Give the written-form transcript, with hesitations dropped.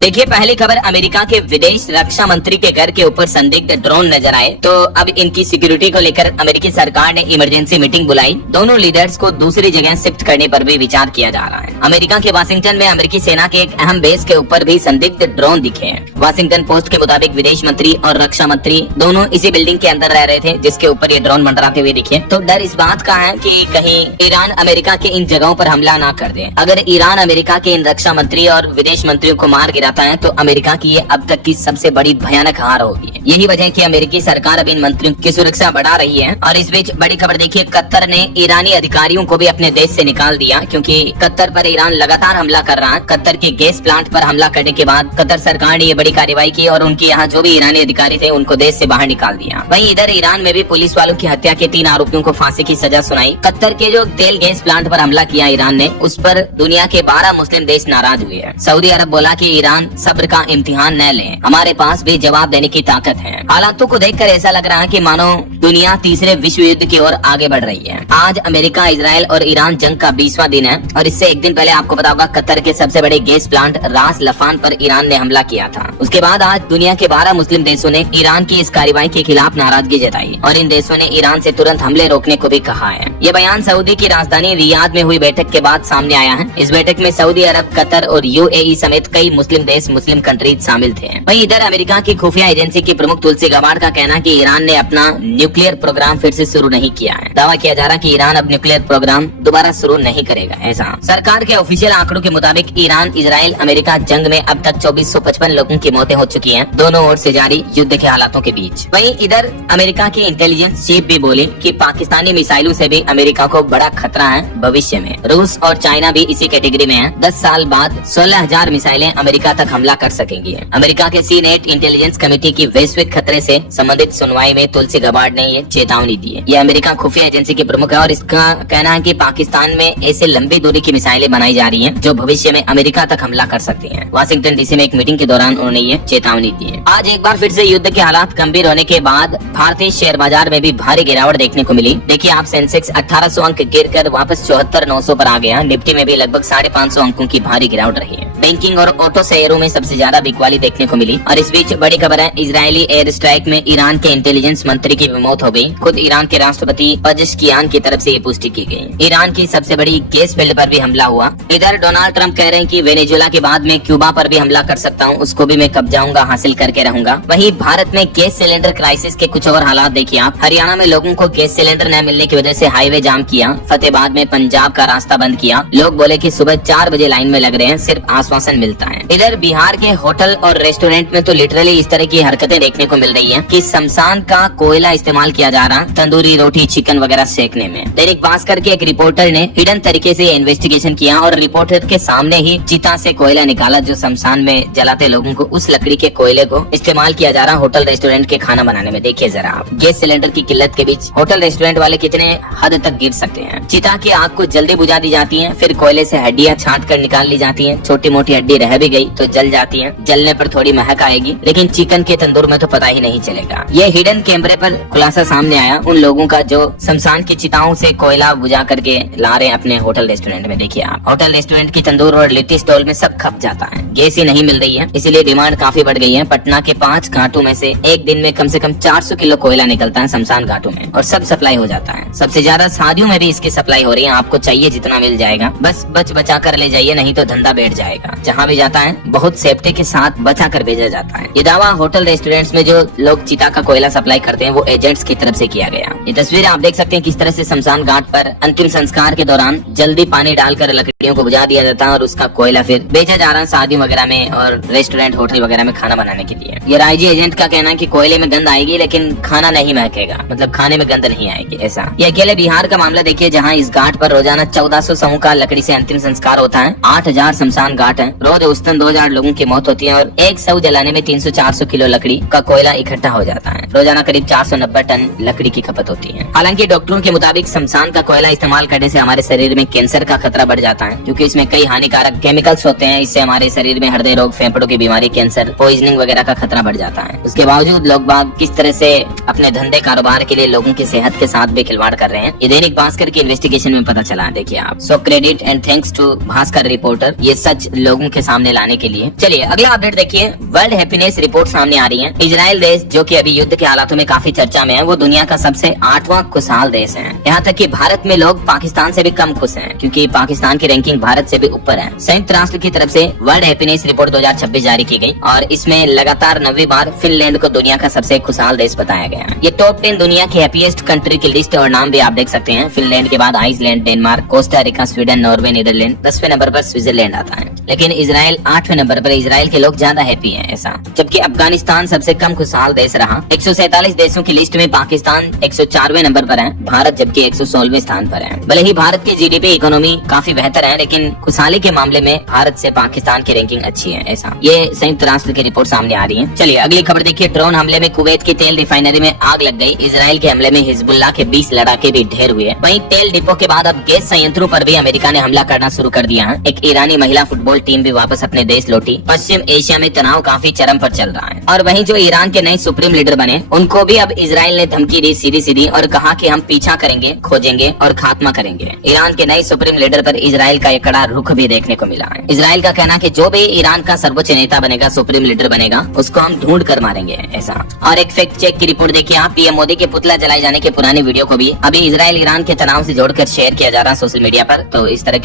देखिए, पहली खबर अमेरिका के विदेश रक्षा मंत्री के घर के ऊपर संदिग्ध ड्रोन नजर आए, तो अब इनकी सिक्योरिटी को लेकर अमेरिकी सरकार ने इमरजेंसी मीटिंग बुलाई। दोनों लीडर्स को दूसरी जगह शिफ्ट करने पर भी विचार किया जा रहा है। अमेरिका के वाशिंगटन में अमेरिकी सेना के एक अहम बेस के ऊपर भी संदिग्ध ड्रोन दिखे हैं। वाशिंगटन पोस्ट के मुताबिक विदेश मंत्री और रक्षा मंत्री दोनों इसी बिल्डिंग के अंदर रह रहे थे जिसके ऊपर ये ड्रोन मंडराते हुए दिखे। तो डर इस बात का है कि कहीं ईरान अमेरिका के इन जगहों पर हमला ना कर दे। अगर ईरान अमेरिका के इन रक्षा मंत्री और विदेश मंत्रियों को मार गिराता है तो अमेरिका की ये अब तक की सबसे बड़ी भयानक हार होगी। यही वजह है कि अमेरिकी सरकार अब इन मंत्रियों की सुरक्षा बढ़ा रही है। और इस बीच बड़ी खबर देखिए, कतर ने ईरानी अधिकारियों को भी अपने देश से निकाल दिया, क्योंकि कतर पर ईरान लगातार हमला कर रहा है। कतर के गैस प्लांट पर हमला करने के बाद कतर सरकार ने ये बड़ी कार्रवाई की और उनके यहाँ जो भी ईरानी अधिकारी थे उनको देश से बाहर निकाल दिया। वहीं इधर ईरान में भी पुलिस वालों की हत्या के 3 आरोपियों को फांसी की सजा सुनाई। कतर के जो तेल गैस प्लांट पर हमला किया ईरान ने, उस पर दुनिया के 12 मुस्लिम देश नाराज हुए हैं। सऊदी अरब बोला कि ईरान सब्र का इम्तिहान न ले, हमारे पास भी जवाब देने की ताकत है। हालातों को देखकर ऐसा लग रहा है कि मानो दुनिया तीसरे विश्व युद्ध की ओर आगे बढ़ रही है। आज अमेरिका, इजराइल और ईरान जंग का 20वां दिन है और इससे एक दिन पहले आपको पता होगा कतर के सबसे बड़े गैस प्लांट रास लफान पर ईरान ने हमला किया था। उसके बाद आज दुनिया के 12 मुस्लिम देशों ने ईरान की इस कार्रवाई के खिलाफ नाराजगी जताई और इन देशों ने ईरान से तुरंत हमले रोकने को भी कहा है। ये बयान सऊदी की राजधानी रियाद में हुई बैठक के बाद सामने आया है। इस बैठक में सऊदी अरब, कतर और यूएई समेत कई मुस्लिम देश, मुस्लिम कंट्रीज शामिल थे। वहीं इधर अमेरिका की खुफिया एजेंसी की प्रमुख तुलसी गबार्ड का कहना है कि ईरान ने अपना न्यूक्लियर प्रोग्राम फिर से शुरू नहीं किया है। दावा किया जा रहा है कि ईरान अब न्यूक्लियर प्रोग्राम दोबारा शुरू नहीं करेगा। ऐसा सरकार के ऑफिशियल आंकड़ों के मुताबिक ईरान, इजराइल, अमेरिका जंग में अब तक 2455 लोगों की मौतें हो चुकी हैं, दोनों ओर से जारी युद्ध के हालातों के बीच। वहीं इधर अमेरिका की इंटेलिजेंस चीफ भी बोली कि पाकिस्तानी मिसाइलों से भी अमेरिका को बड़ा खतरा है भविष्य में। रूस और चाइना भी इसी कैटेगरी में है। 10 साल बाद 16,000 मिसाइलें अमेरिका तक हमला कर सकेंगी। अमेरिका के सीनेट इंटेलिजेंस कमेटी की वैश्विक खतरे से संबंधित सुनवाई में तुलसी गबार्ड ने ये चेतावनी दी है। ये अमेरिका खुफिया एजेंसी की प्रमुख है और इसका कहना है कि पाकिस्तान में ऐसे लंबी दूरी की मिसाइलें बनाई जा रही हैं जो भविष्य में अमेरिका तक हमला कर सकती हैं। वाशिंगटन डीसी में एक मीटिंग के दौरान उन्होंने ये चेतावनी दी है। आज एक बार फिर से युद्ध के हालात गंभीर होने के बाद भारतीय शेयर बाजार में भी भारी गिरावट देखने को मिली। देखिए आप, सेंसेक्स 1800 अंक गिरकर वापस 74,900 पर आ गया। निफ्टी में भी लगभग 550 अंकों की भारी गिरावट रही है। बैंकिंग और ऑटो शेयरों में सबसे ज्यादा बिकवाली देखने को मिली। और इस बीच बड़ी खबर है, इजरायली एयर स्ट्राइक में ईरान के इंटेलिजेंस मंत्री की भी मौत हो गई। खुद ईरान के राष्ट्रपति पेजेश्कियान की तरफ से ये पुष्टि की गई। ईरान की सबसे बड़ी गैस फील्ड पर भी हमला हुआ। इधर डोनाल्ड ट्रंप कह रहे हैं कि वेनेजुएला के बाद में क्यूबा पर भी हमला कर सकता हूँ, उसको भी मैं कब्जाऊंगा, हासिल करके रहूंगा। वहीं भारत में गैस सिलेंडर क्राइसिस के कुछ और हालात देखिए आप। हरियाणा में लोगों को गैस सिलेंडर न मिलने की वजह से हाईवे जाम किया। फतेहाबाद में पंजाब का रास्ता बंद किया। लोग बोले कि सुबह 4 बजे लाइन में लग रहे हैं, सिर्फ आश्वासन मिलता है। इधर बिहार के होटल और रेस्टोरेंट में तो लिटरली इस तरह की हरकतें देखने को मिल रही है कि शमशान का कोयला इस्तेमाल किया जा रहा तंदूरी रोटी, चिकन वगैरह सेकने में। दैनिक भास्कर के एक रिपोर्टर ने हिडन तरीके से इन्वेस्टिगेशन किया और रिपोर्टर के सामने ही चिता से कोयला निकाला जो शमशान में जलाते लोगों को, उस लकड़ी के कोयले को इस्तेमाल किया जा रहा होटल रेस्टोरेंट के खाना बनाने में। देखिए जरा आप, गैस सिलेंडर की किल्लत के बीच होटल रेस्टोरेंट वाले कितने हद तक गिर सकते हैं। चिता की आग को जल्दी बुझा दी जाती है, फिर कोयले से हड्डियां छांट कर निकाल ली जाती है। छोटी मोटी हड्डी रह भी गई तो जल जाती है। जलने पर थोड़ी महक आएगी, लेकिन चिकन के तंदूर में तो पता ही नहीं चलेगा। ये हिडन कैमरे पर खुलासा सामने आया उन लोगों का जो शमशान की चिताओं से कोयला बुझा करके ला रहे हैं अपने होटल रेस्टोरेंट में। देखिए आप, होटल रेस्टोरेंट की तंदूर और लिट्टी स्टॉल में सब खप जाता है। गैस ही नहीं मिल रही है, इसीलिए डिमांड काफी बढ़ गई है। पटना के 5 घाटों में से एक दिन में कम से कम 400 किलो कोयला निकलता है शमशान घाटों में और सब सप्लाई हो जाता है। सबसे ज्यादा शादियों में भी इसकी सप्लाई हो रही है। आपको चाहिए जितना मिल जाएगा, बस बचा कर ले जाइए, नहीं तो धंधा बैठ जाएगा। जहाँ भी जाता है बहुत सेफ्टी के साथ बचा कर भेजा जाता है। ये दावा होटल रेस्टोरेंट्स में जो लोग चिता का कोयला सप्लाई करते हैं वो एजेंट्स की तरफ से किया गया। ये तस्वीर आप देख सकते हैं किस तरह से शमशान घाट पर अंतिम संस्कार के दौरान जल्दी पानी डालकर लकड़ियों को बुझा दिया जाता है और उसका कोयला फिर बेचा जा रहा है शादियों वगैरह में और रेस्टोरेंट, होटल वगैरह में खाना बनाने के लिए। ये राइजी एजेंट का कहना है कि कोयले में गंध आएगी लेकिन खाना नहीं महकेगा, मतलब खाने में गंध नहीं आएगी। ऐसा ये अकेले बिहार का मामला देखिए, जहाँ इस घाट पर रोजाना 1400 समूह का लकड़ी से अंतिम संस्कार होता है। 8000 शमशान घाट है। रोज औसतन 2000 लोगों की मौत होती है और एक शव जलाने में 300-400 किलो लकड़ी का कोयला इकट्ठा हो जाता है। रोजाना करीब 490 टन लकड़ी की खपत होती है। हालांकि डॉक्टरों के मुताबिक शमशान का कोयला इस्तेमाल करने से हमारे शरीर में कैंसर का खतरा बढ़ जाता है, क्योंकि इसमें कई हानिकारक केमिकल्स होते हैं। इससे हमारे शरीर में हृदय रोग, फेफड़ों की बीमारी, कैंसर, पॉइजनिंग वगैरह का खतरा बढ़ जाता है। उसके बावजूद लोग बाग किस तरह से अपने धंधे कारोबार के लिए लोगों की सेहत के साथ भी खिलवाड़ कर रहे हैं, ये दैनिक भास्कर की इन्वेस्टिगेशन में पता चला। देखिए आप, so credit and thanks to Bhaskar reporter. ये सच लोगों के सामने लाने के लिए। चलिए अगला अपडेट देखिए। वर्ल्ड हैप्पीनेस रिपोर्ट सामने आ रही है। इजराइल देश जो कि अभी युद्ध के हालातों में काफी चर्चा में है, वो दुनिया का सबसे 8वां खुशहाल देश है। यहाँ तक कि भारत में लोग पाकिस्तान से भी कम खुश हैं, क्योंकि पाकिस्तान की रैंकिंग भारत से भी ऊपर है। संयुक्त राष्ट्र की तरफ से वर्ल्ड हैप्पीनेस रिपोर्ट 2026 जारी की गई और इसमें लगातार 9वीं बार फिनलैंड को दुनिया का सबसे खुशहाल देश बताया गया है। ये टॉप 10 दुनिया की हैप्पीएस्ट कंट्री की लिस्ट और नाम भी आप देख सकते हैं। फिनलैंड के बाद Iceland, Denmark, Costa Rica, Sweden, Norway, Netherland, 10वें नंबर पर स्विट्जरलैंड आता है। लेकिन इजराइल 8वें नंबर पर। इजराइल के लोग ज्यादा हैप्पी हैं ऐसा। जबकि अफगानिस्तान सबसे कम खुशहाल देश रहा। 147 देशों की लिस्ट में पाकिस्तान 104वें नंबर पर है, भारत जबकि 116वें स्थान पर है। भले ही भारत की जीडीपी इकोनॉमी काफी बेहतर है, लेकिन खुशहाली के मामले में भारत से पाकिस्तान की रैंकिंग अच्छी है ऐसा। ये संयुक्त राष्ट्र की रिपोर्ट सामने आ रही है। चलिए अगली खबर देखिए। ड्रोन हमले में कुवैत की तेल रिफाइनरी में आग लग गई। इजराइल के हमले में हिजबुल्लाह के 20 लड़ाके भी ढेर हुए। वहीं तेल डिपो के बाद अब गैस संयंत्रों पर भी अमेरिका ने हमला करना शुरू कर दिया है। एक ईरानी महिला फुटबॉल टीम भी वापस अपने देश लौटी। पश्चिम एशिया में तनाव काफी चरम पर चल रहा है। और वहीं जो ईरान के नए सुप्रीम लीडर बने, उनको भी अब इजराइल ने धमकी दी सीधी सीधी और कहा कि हम पीछा करेंगे, खोजेंगे और खात्मा करेंगे। ईरान के नए सुप्रीम लीडर पर इजराइल का एक कड़ा रुख भी देखने को मिला है। इजराइल का कहना कि जो भी ईरान का सर्वोच्च नेता बनेगा, सुप्रीम लीडर बनेगा, उसको हम ढूंढ कर मारेंगे ऐसा। और एक फैक्ट चेक की रिपोर्ट देखिए आप। पीएम मोदी के पुतला जलाए जाने के पुरानी वीडियो को भी अभी इजराइल ईरान के तनाव से जोड़कर शेयर किया जा रहा है सोशल मीडिया पर। तो इस तरह